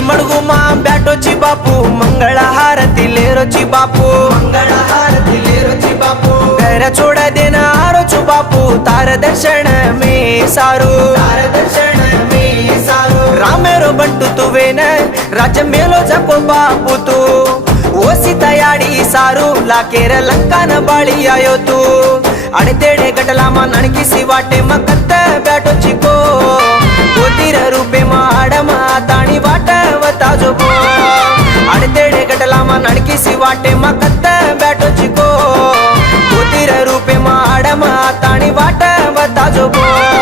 मडगुमा ब्याटोची बापू मंगळ हारती लेरोची बापू मंगळ हारती लेरोची बापू घर छोड़ देना आरोचू बापू तार दर्शन में सारू तार दर्शन में सारू रामेरो बंटू तू वेन राज्य मेलो जपो बापू तू ओ सीतायाडी सारू लाकेर लंकान बाळी आयो तू आणि तेडे गटला मा नणकिसी वाटे मकत्त ब्याटोची को गोतीर रूपे माडमा ताणी वाटवता जो बो आणि तेडे गटला मा नणकिसी वाटे मकत्त ब्याटोची को गोतीर रूपे माडमा ताणी वाटवता जो बो।